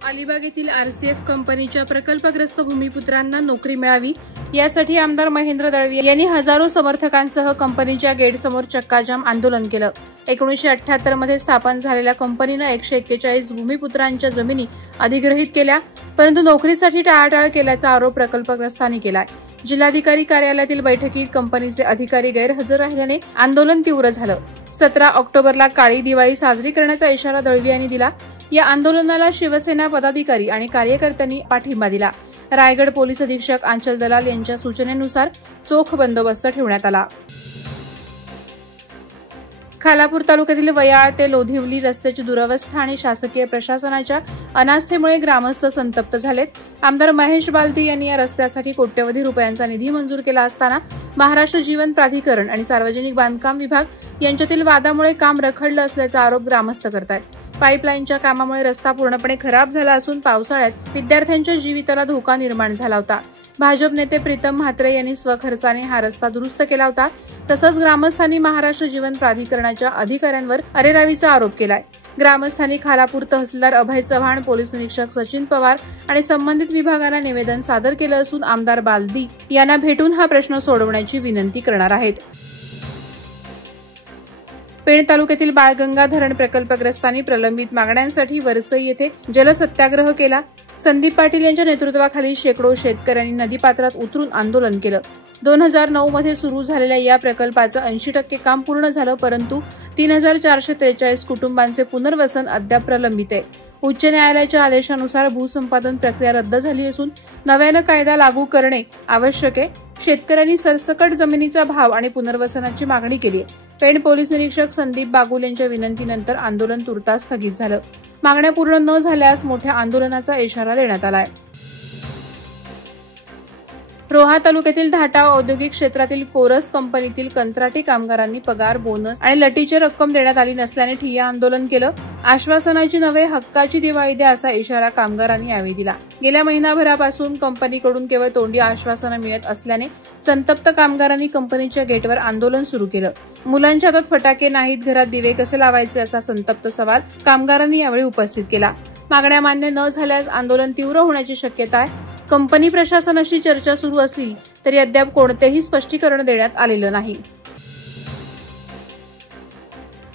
अलिबाग येथील आरसीएफ कंपनीच्या प्रकल्पग्रस्त भूमिपुत्रांना नोकरी मिळावी यासाठी आमदार महेंद्र दळवी यांनी हजारो समर्थकांसह कंपनीच्या गेटसमोर चक्काजाम आंदोलन केलं। 1978 मध्ये स्थापन झालेल्या कंपनीनं 141 भूमिपुत्रांच्या जमिनी अधिग्रहित केल्या, परंतु नोकरीसाठी टाळाटाळ केल्याचा आरोप प्रकल्पग्रस्तांनी केलाय। जिल्हाधिकारी कार्यालयातील बैठकीत कंपनीचे अधिकारी गैरहजर राहिल्याने आंदोलन तीव्र झालं। 17 ऑक्टोबरला काळी दिवाळी साजरी करण्याचा इशारा दळवी यांनी दिला। या आंदोलनाला शिवसेना पदाधिकारी आणि कार्यकर्त्यांनी पाठिंबा दिला। रायगड पोलीस अधीक्षक आंचल दलाल यांच्या सूचनेनुसार चोख बंदोबस्त ठेवण्यात आला। खालापूर तालुक्यातील वयाळ ते लोधिवली रस्त्याची दुरवस्था आणि शासकीय प्रशासनाच्या अनास्थेमुळे ग्रामस्थ संतप्त झालेत। आमदार महेश बालदी यांनी या रस्त्यासाठी कोट्यवधी रुपयांचा निधी मंजूर केला असताना महाराष्ट्र जीवन प्राधिकरण आणि सार्वजनिक बांधकाम विभाग यांच्यातील वादामुळे काम रखडलं असल्याचा आरोप ग्रामस्थ करतायत। पाईपलाईनच्या कामामुळे रस्ता पूर्णपणे खराब झाला असून पावसाळ्यात विद्यार्थ्यांच्या जीविताला धोका निर्माण झाला होता। भाजप नेते प्रीतम म्हात्रे यांनी स्वखर्चाने हा रस्ता दुरुस्त केला होता। तसंच ग्रामस्थांनी महाराष्ट्र जीवन प्राधिकरणाच्या अधिकाऱ्यांवर अरेरावीचा आरोप केलाय। ग्रामस्थांनी खालापूर तहसीलदार अभय चव्हाण, पोलीस निरीक्षक सचिन पवार आणि संबंधित विभागांना निवेदन सादर केलं असून आमदार बालदी यांना भेटून हा प्रश्न सोडवण्याची विनंती करणार आहेत। पेण तालुक्यातील बाळगंगा धरण प्रकल्पग्रस्तांनी प्रलंबित मागण्यांसाठी वरसई येथे जलसत्याग्रह केला। संदीप पाटील यांच्या नेतृत्वाखाली शेकडो शेतकऱ्यांनी नदीपात्रात उतरून आंदोलन केलं। 2009 मध्ये सुरू झालेल्या या प्रकल्पाचं 80% काम पूर्ण झालं, परंतु 3443 कुटुंबांचे पुनर्वसन अद्याप प्रलंबित आहे। उच्च न्यायालयाच्या आदेशानुसार भूसंपादन प्रक्रिया रद्द झाली असून नव्यानं कायदा लागू करणे आवश्यक आहे। शेतकऱ्यांनी सरसकट जमिनीचा भाव आणि पुनर्वसनाची मागणी केली आहे। पेण पोलीस निरीक्षक संदीप बागुल यांच्या विनंतीनंतर आंदोलन तुर्तास स्थगित झालं। मागण्या पूर्ण न झाल्यास मोठ्या आंदोलनाचा इशारा देण्यात आलाय। रोहा तालुक्यातील धाटाव औद्योगिक क्षेत्रातील कोरस कंपनीतील कंत्राटी कामगारांनी पगार, बोनस आणि लटीची रक्कम देण्यात आली नसल्याने ठिय्या आंदोलन केलं। आश्वासनाची नव्हे हक्काची दिवाळी द्या असा इशारा कामगारांनी यावेळी दिला। गेल्या महिनाभरापासून कंपनीकडून केवळ तोंडी आश्वासनं मिळत असल्याने संतप्त कामगारांनी कंपनीच्या गेटवर आंदोलन सुरू केलं। मुलांच्या हातात फटाके नाहीत, घरात दिवे कसे लावायचे असा संतप्त सवाल कामगारांनी यावेळी उपस्थित केला। मागण्या मान्य न झाल्यास आंदोलन तीव्र होण्याची शक्यता आहे। कंपनी प्रशासनाशी चर्चा सुरू असली तरी अद्याप कोणतेही स्पष्टीकरण देण्यात आलेलं नाही।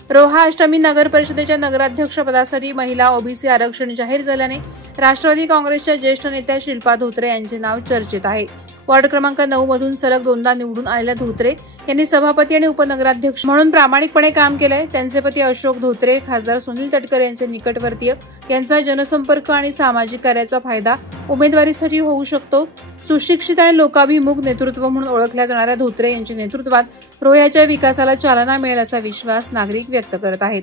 रोहा अष्टमी नगर परिषदेच्या नगराध्यक्षपदासाठी महिला ओबीसी आरक्षण जाहीर झाल्याने राष्ट्रवादी काँग्रेसच्या ज्येष्ठ नेत्या शिल्पा धोत्रे यांचे नाव चर्चेत आहे। वॉर्ड क्रमांक 9 मधून सलग 2दा निवडून आलेल्या धोत्रे यांनी सभापती आणि उपनगराध्यक्ष म्हणून प्रामाणिकपणे काम केलंय। त्यांचे पती अशोक धोत्रे, खासदार सुनील तटकरे यांचे निकटवर्तीय यांचा जनसंपर्क आणि सामाजिक कार्याचा फायदा उमेदवारीसाठी होऊ शकतो। सुशिक्षित आणि लोकाभिमुख नेतृत्व म्हणून ओळखल्या जाणाऱ्या धोत्रे यांच्या नेतृत्वात रोह्याच्या विकासाला चालना मिळेल असा विश्वास नागरिक व्यक्त करत आहेत।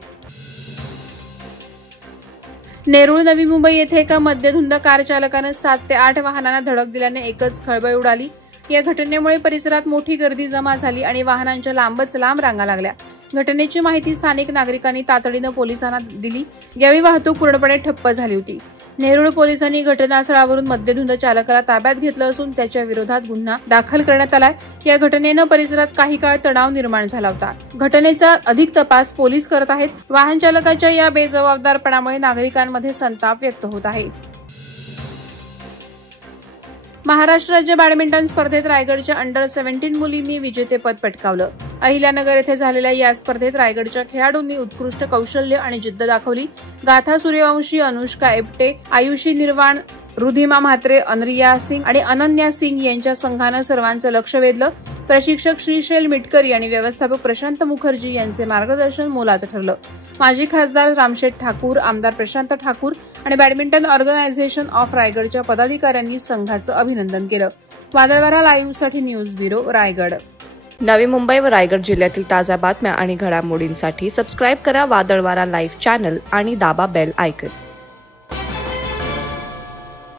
नेरूळ नवी मुंबई येथे एका मद्यधुंद कार चालकानं 7 ते 8 वाहनांना धडक दिल्याने एकच खळबळ उडाली। या घटनेमुळे परिसरात मोठी गर्दी जमा झाली आणि वाहनांच्या लांबच लांब रांगा लागल्या। घटनेची माहिती स्थानिक नागरिकांनी तातडीनं पोलिसांना दिली। यावेळी वाहतूक पूर्णपणे ठप्प झाली होती। नेरूळ पोलिसांनी घटनास्थळावरून मद्यधुंद चालकाला ताब्यात घेतलं असून त्याच्या विरोधात गुन्हा दाखल करण्यात आलाय। या घटनेनं परिसरात काही काळ तणाव निर्माण झाला होता। घटनेचा अधिक तपास पोलीस करत आहेत। वाहन चालकाच्या या बेजबाबदारपणामुळे नागरिकांमध्ये संताप व्यक्त होत आहे। महाराष्ट्र राज्य बॅडमिंटन स्पर्धेत रायगडच्या अंडर 17 मुलींनी विजेतेपद पटकावलं। अहिल्यानगर येथे झालेल्या या स्पर्धेत रायगडच्या खेळाडूंनी उत्कृष्ट कौशल्य आणि जिद्द दाखवली। गाथा सूर्यवंशी, अनुष्का एप्टे, आयुषी निर्वाण, रुधिमा म्हात्रे, अनरिया सिंग आणि अनन्या सिंग यांच्या संघानं सर्वांचं लक्ष वेधलं। प्रशिक्षक श्रीशैल मिटकरी आणि व्यवस्थापक प्रशांत मुखर्जी यांचे मार्गदर्शन मोलाचं ठरलं। माजी खासदार रामशेठ ठाकूर, आमदार प्रशांत ठाकूर आणि बॅडमिंटन ऑर्गनायझेशन ऑफ रायगडच्या पदाधिकाऱ्यांनी संघाचं अभिनंदन केलं। वादळवारा लाईव्हसाठी न्यूज ब्युरो, रायगड। नवी मुंबई व रायगड जिल्ह्यातील ताज्या बातम्या आणि घडामोडींसाठी सबस्क्राईब करा वादळवारा लाईव्ह चॅनल आणि दाबा बेल आयकॉन।